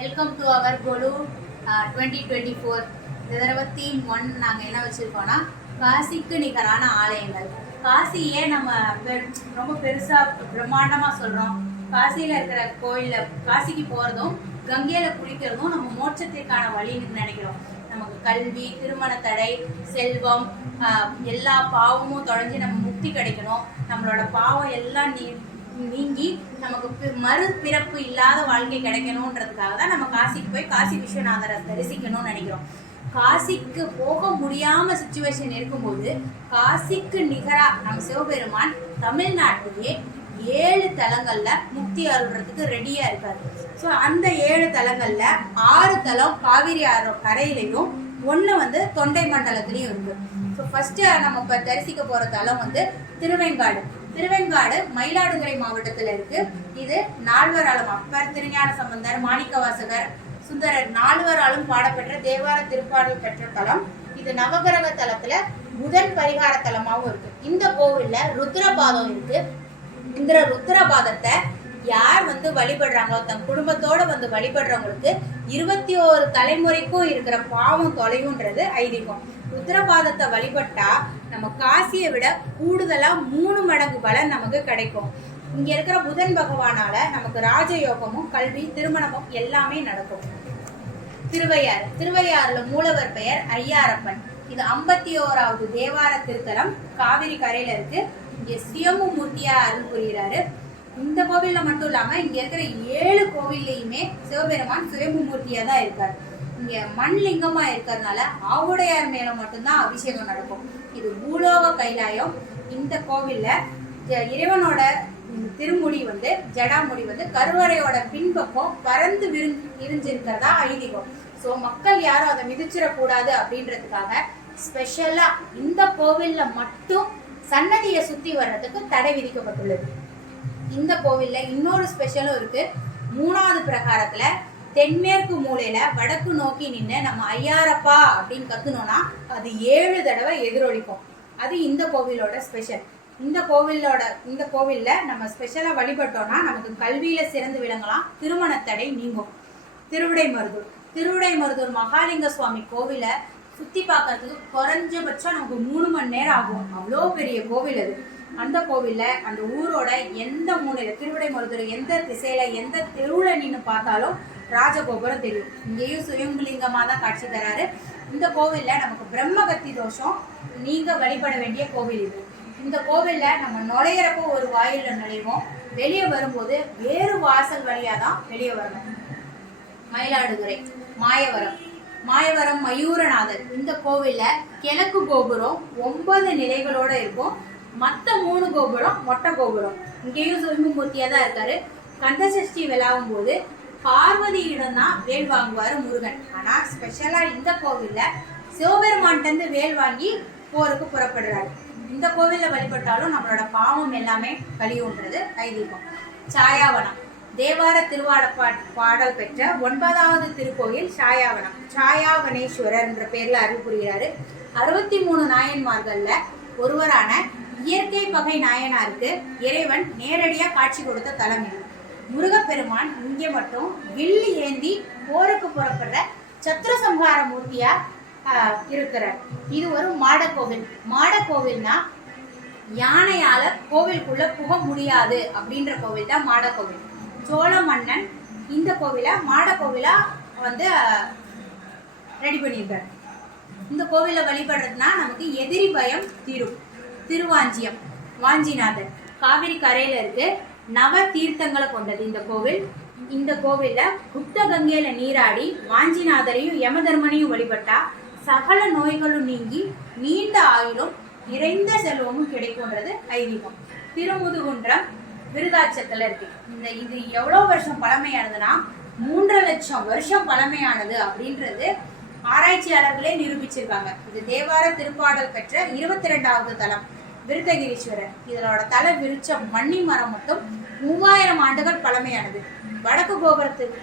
Welcome to our கொலு 2024. இந்த தடவை theme 1 நாங்கள் என்ன வச்சுருக்கோன்னா காசிக்கு நிகரான ஆலயங்கள். காசியே நம்ம ரொம்ப பெருசாக பிரம்மாண்டமாக சொல்கிறோம். காசியில் இருக்கிற கோயிலில் காசிக்கு போகிறதும் கங்கையில் குளிக்கிறதும் நம்ம மோட்சத்திற்கான வழின்னு நினைக்கிறோம். நமக்கு கல்வி, திருமண தடை, செல்வம், எல்லா பாவமும் தொலைஞ்சு நம்ம முக்தி கிடைக்கணும். நம்மளோட பாவம் எல்லாம் நீங்கி நமக்கு மறுபிறப்பு இல்லாத வாழ்க்கை கிடைக்கணுன்றதுக்காக தான் நம்ம காசிக்கு போய் காசி விஸ்வநாதரை தரிசிக்கணும்னு நினைக்கிறோம். காசிக்கு போக முடியாம சிச்சுவேஷன் இருக்கும்போது காசிக்கு நிகரா நம்ம சிவபெருமான் தமிழ்நாட்டிலேயே 7 தலங்கள்ல முக்தி அருள்றதுக்கு ரெடியா இருக்காரு. ஸோ அந்த 7 தலங்கள்ல 6 தலம் காவிரி ஆறு கரையிலையும் 1 தொண்டை மண்டலத்திலையும் இருக்கு. ஸோ ஃபர்ஸ்ட் நம்ம இப்போ தரிசிக்க போற தலம் திருவெண்காடு. திருவெண்காடு மயிலாடுதுறை மாவட்டத்தில் இருக்கு. இது நால்வராலும் அப்பர், திருஞான சம்பந்தர், மாணிக்கவாசகர், சுந்தரர் 4வராலும் பாடப்பெற்ற தேவார திருப்பாடல் பெற்ற தலம். இது நவகிரக தலத்துல புதன் பரிகார தலமாகவும் இருக்கு. இந்த கோவில்ல ருத்ரபாதம் இருக்கு. இந்த ருத்ரபாதத்தை யார் வழிபடுறாங்களோ, தன் குடும்பத்தோட வழிபடுறவங்களுக்கு 21 தலைமுறைக்கும் இருக்கிற பாவம் தொலைவுன்றது ஐதீகம். ருத்ரபாதத்தை வழிபட்டா நம்ம காசியை விட கூடுதலா 3 மடங்கு பலன் நமக்கு கிடைக்கும். இங்க இருக்கிற புதன் பகவானால நமக்கு ராஜயோகமும் கல்வி, திருமணமும் எல்லாமே நடக்கும். திருவையாறு. திருவையாறுல மூலவர் பெயர் ஐயாரப்பன். இது 51வது தேவார திருத்தலம். காவிரி கரையில இருக்கு. இங்க சிவமு மூர்த்தியா அருள் புரிகிறாரு. இந்த கோவில்ல மட்டும் இல்லாம இங்க இருக்கிற 7 கோவில்லையுமே சிவபெருமான் சுயம்பு மூர்த்தியா தான் இருக்காரு. இங்க மண் லிங்கமா இருக்கிறதுனால ஆவுடையார் மேல மட்டும்தான் அபிஷேகம் நடக்கும். இது பூலோக கைலாயம். இந்த கோவில்ல இறைவனோட திருமுடி ஜடாமுடி கருவறையோட பின்பக்கம் பறந்து விரிஞ்சிருக்கிறதா ஐதீகம். ஸோ மக்கள் யாரும் அதை மிதிச்சிடக்கூடாது அப்படின்றதுக்காக ஸ்பெஷலா இந்த கோவில்ல மட்டும் சன்னதியை சுத்தி வர்றதுக்கு தடை விதிக்கப்பட்டுள்ளது. இந்த கோவில்ல இன்னொரு ஸ்பெஷலும் இருக்கு. 3வது பிரகாரத்துல தென்மேற்கு மூலையில வடக்கு நோக்கி நின்று நம்ம ஐயாரப்பா அப்படின்னு கத்துனோம்னா அது 7 தடவை எதிரொலிக்கும். அது இந்த கோவிலோட ஸ்பெஷல். இந்த கோவில்ல நம்ம ஸ்பெஷலா வழிபட்டோம்னா நமக்கு கல்வியில சிறந்து விளங்கலாம், திருமண தடை நீங்கும். திருவிடைமருதூர் மகாலிங்க சுவாமி கோவில சுத்தி பார்க்கறதுக்கு குறைஞ்சபட்சம் நமக்கு 3 மணி நேரம் ஆகும். அவ்வளோ பெரிய கோவில் அது. அந்த கோவில்ல அந்த ஊரோட எந்த மூலையில, திருவிடைமருதூர் எந்த திசையில எந்த தெருவுல நின்று பார்த்தாலும் ராஜகோபுரம் தெரியும். இங்கேயும் சுயம்புலிங்கமா தான் காட்சி தராரு. இந்த கோவில்ல நமக்கு பிரம்மகத்தி தோஷம் நீங்க வழிபட வேண்டிய கோவில் இது. இந்த கோவில்ல நம்ம நுழையிறப்போ ஒரு வாயில நுழைவோம், வெளியே வரும்போது வேறு வாசல் வழியா தான் வெளியே வரணும். மயிலாடுதுறை மாயவரம் மயூரநாதர். இந்த கோவில்ல கிழக்கு கோபுரம் 9 நிலைகளோட இருக்கும். மற்ற 3 கோபுரம் மொட்டை கோபுரம். இங்கேயும் சுயம்பு மூர்த்தியா தான் இருக்காரு. கந்தசஷ்டி விழாவும் போது பார்வதியிடம் தான் வேல் வாங்குவாரு முருகன். ஆனா ஸ்பெஷலா இந்த கோவில்ல சிவபெருமான்ட்டு வேல் வாங்கி போருக்கு புறப்படுறாரு. இந்த கோவில்ல வழிபட்டாலும் நம்மளோட பாவம் எல்லாமே கழிவுன்றது ஐதீகம். சாயாவனம். தேவார திருவாட பாடல் பெற்ற 9வது திருக்கோயில் சாயாவனம். சாயாவனேஸ்வரர் என்ற பேர்ல அருள் புரிகிறாரு. 63 நாயன்மார்கள்ல ஒருவரான இயற்கை பகை நாயனாருக்கு இறைவன் நேரடியா காட்சி கொடுத்த தலம் இது. முருகப்பெருமான் இங்கே மட்டும் வில்லு ஏந்தி போருக்கு புறப்படுற சத்ருசம்ஹார மூர்த்தியா இருக்கிறார். இது ஒரு மாடக்கோவில். மாடக்கோவில்னா யானையால கோவிலுக்குள்ள புக முடியாது அப்படின்ற கோவில் தான் மாடக்கோவில். சோழ மன்னன் இந்த கோவிலை மாடக்கோவிலா ரெடி பண்ணியிருக்காரு. இந்த கோவிலை வழிபடுறதுனா நமக்கு எதிரி பயம் தீரும். திருவாஞ்சியம் வாஞ்சிநாதர் காவிரி கரையில இருக்கு. நவ தீர்த்தங்களை கொண்டது இந்த கோவில். இந்த கோவில்ல குப்த கங்கையில நீராடி வாஞ்சிநாதரையும் யமதர்மனையும் வழிபட்டா சகல நோய்களும் நீங்கி நீண்ட ஆயுளும் நிறைந்த செல்வமும் கிடைக்கும்ன்றது ஐதீகம். திருமுதுகுன்றம் விருதாச்சலத்துல இருக்கு. இது எவ்வளவு வருஷம் பழமையானதுன்னா 3 லட்சம் வருஷம் பழமையானது அப்படின்றது ஆராய்ச்சியாளர்களே நிரூபிச்சிருக்காங்க. இது தேவார திருப்பாடல் பெற்ற 22வது தலம் விருத்தகிரீஸ்வரர். இதனோட தலை விருட்ச மண்ணி மரம் மட்டும் 3000 ஆண்டுகள் பழமையானது. வடக்கு கோபுரத்துக்கு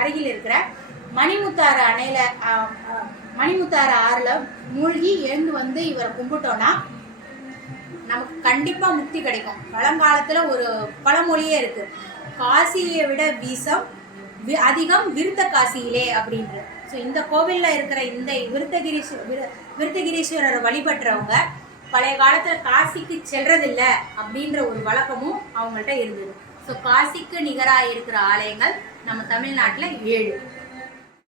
அருகில் இருக்கிற மணிமுத்தாறு ஆறுல மூழ்கி எழுந்து இவரை கும்பிட்டோம்னா நமக்கு கண்டிப்பா முக்தி கிடைக்கும். பழங்காலத்துல ஒரு பழமொழியே இருக்கு, காசியை விட வீசம் அதிகம் விருத்த காசியிலே அப்படின்ற. ஸோ இந்த கோவிலில் இருக்கிற இந்த விருத்தகிரீஸ்வரரை வழிபடுறவங்க பழைய காலத்தில் காசிக்கு செல்றதில்ல அப்படின்ற ஒரு வழக்கமும் அவங்கள்ட்ட இருந்தது. ஸோ காசிக்கு நிகராக இருக்கிற ஆலயங்கள் நம்ம தமிழ்நாட்டில் 7.